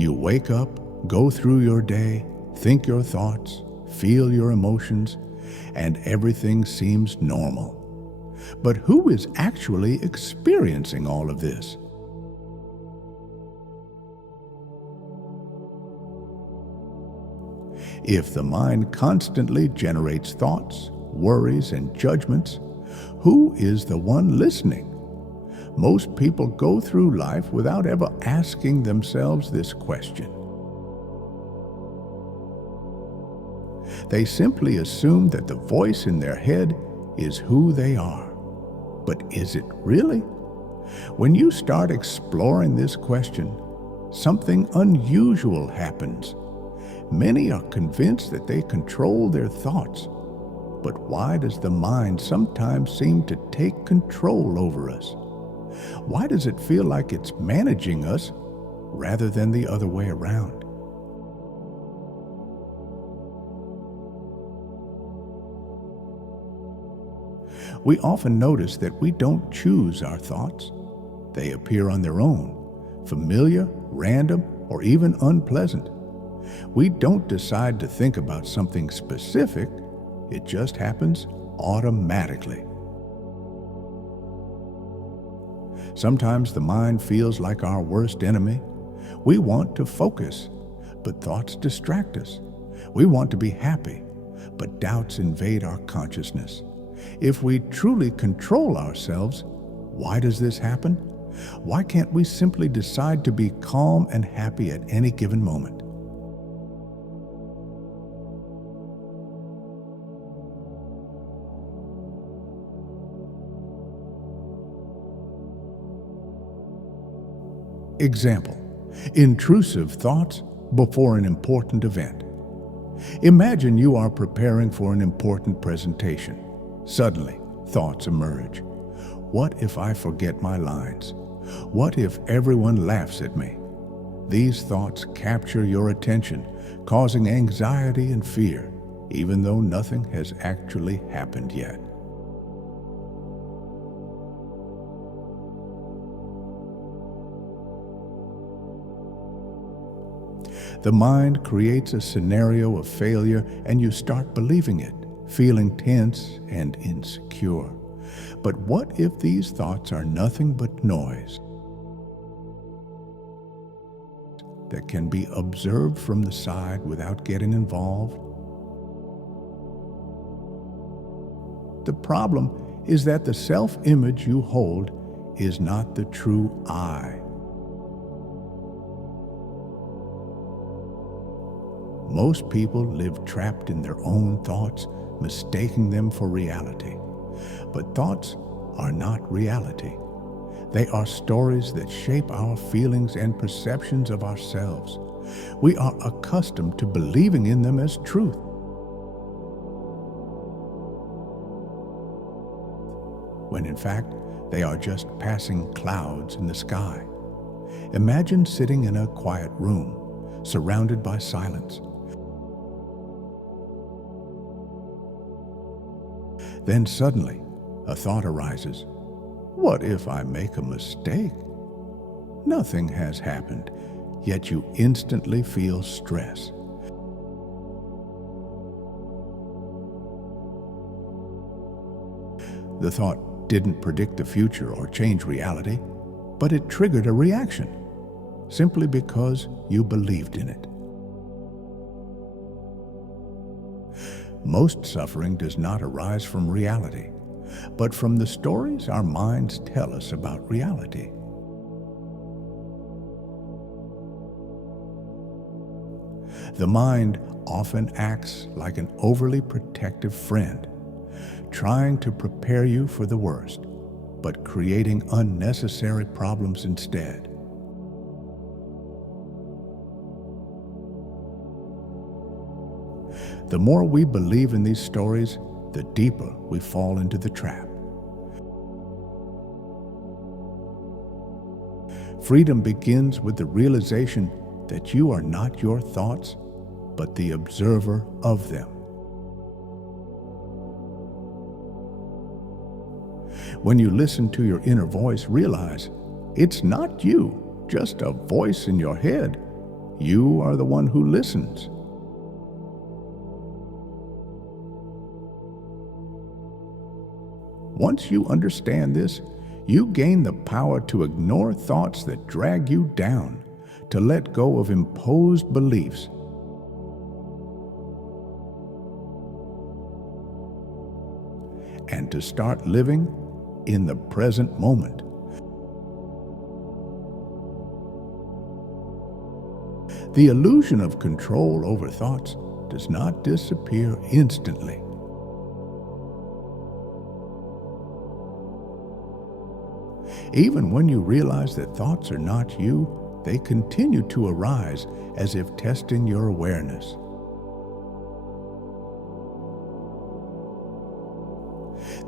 You wake up, go through your day, think your thoughts, feel your emotions, and everything seems normal. But who is actually experiencing all of this? If the mind constantly generates thoughts, worries, and judgments, who is the one listening? Most people go through life without ever asking themselves this question. They simply assume that the voice in their head is who they are. But is it really? When you start exploring this question, something unusual happens. Many are convinced that they control their thoughts. But why does the mind sometimes seem to take control over us? Why does it feel like it's managing us rather than the other way around? We often notice that we don't choose our thoughts. They appear on their own, familiar, random, or even unpleasant. We don't decide to think about something specific. It just happens automatically. Sometimes the mind feels like our worst enemy. We want to focus, but thoughts distract us. We want to be happy, but doubts invade our consciousness. If we truly control ourselves, why does this happen? Why can't we simply decide to be calm and happy at any given moment? Example: intrusive thoughts before an important event. Imagine you are preparing for an important presentation. Suddenly, thoughts emerge. What if I forget my lines? What if everyone laughs at me? These thoughts capture your attention, causing anxiety and fear, even though nothing has actually happened yet. The mind creates a scenario of failure and you start believing it, feeling tense and insecure. But what if these thoughts are nothing but noise that can be observed from the side without getting involved? The problem is that the self-image you hold is not the true I. Most people live trapped in their own thoughts, mistaking them for reality. But thoughts are not reality. They are stories that shape our feelings and perceptions of ourselves. We are accustomed to believing in them as truth. When in fact, they are just passing clouds in the sky. Imagine sitting in a quiet room, surrounded by silence. Then suddenly, a thought arises. What if I make a mistake? Nothing has happened, yet you instantly feel stress. The thought didn't predict the future or change reality, but it triggered a reaction, simply because you believed in it. Most suffering does not arise from reality, but from the stories our minds tell us about reality. The mind often acts like an overly protective friend, trying to prepare you for the worst, but creating unnecessary problems instead. The more we believe in these stories, the deeper we fall into the trap. Freedom begins with the realization that you are not your thoughts, but the observer of them. When you listen to your inner voice, realize it's not you, just a voice in your head. You are the one who listens. Once you understand this, you gain the power to ignore thoughts that drag you down, to let go of imposed beliefs, and to start living in the present moment. The illusion of control over thoughts does not disappear instantly. Even when you realize that thoughts are not you, they continue to arise as if testing your awareness.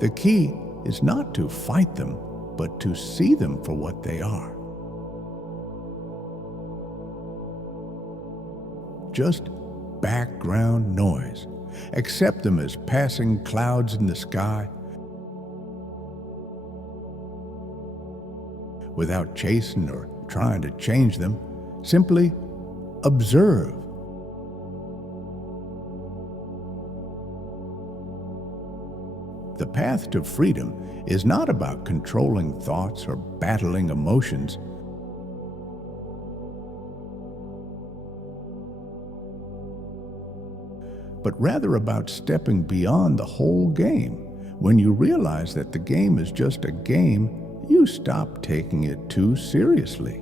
The key is not to fight them, but to see them for what they are. Just background noise. Accept them as passing clouds in the sky without chasing or trying to change them. Simply observe. The path to freedom is not about controlling thoughts or battling emotions. But rather about stepping beyond the whole game. When you realize that the game is just a game, you stop taking it too seriously.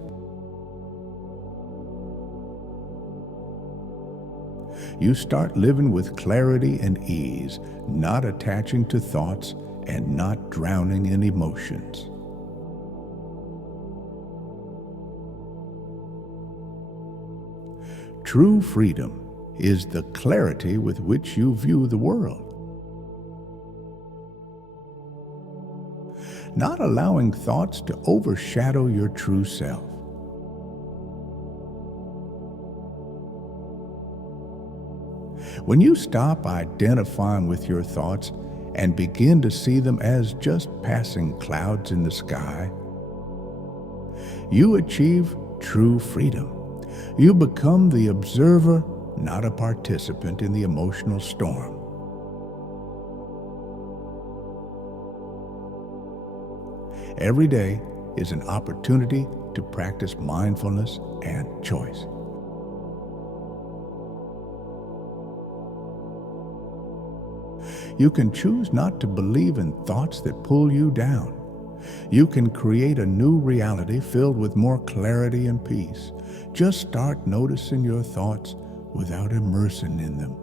You start living with clarity and ease, not attaching to thoughts and not drowning in emotions. True freedom is the clarity with which you view the world. Not allowing thoughts to overshadow your true self. When you stop identifying with your thoughts and begin to see them as just passing clouds in the sky, you achieve true freedom. You become the observer, not a participant in the emotional storm. Every day is an opportunity to practice mindfulness and choice. You can choose not to believe in thoughts that pull you down. You can create a new reality filled with more clarity and peace. Just start noticing your thoughts without immersing in them.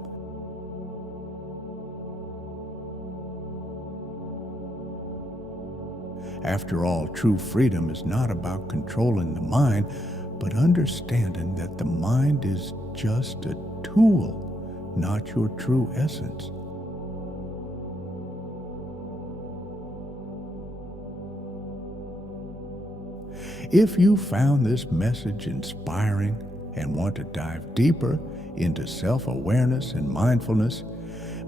After all, true freedom is not about controlling the mind, but understanding that the mind is just a tool, not your true essence. If you found this message inspiring and want to dive deeper into self-awareness and mindfulness,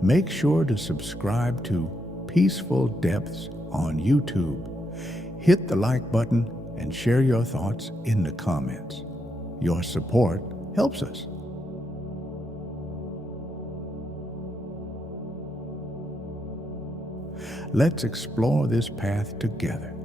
make sure to subscribe to Peaceful Depths on YouTube. Hit the like button and share your thoughts in the comments. Your support helps us. Let's explore this path together.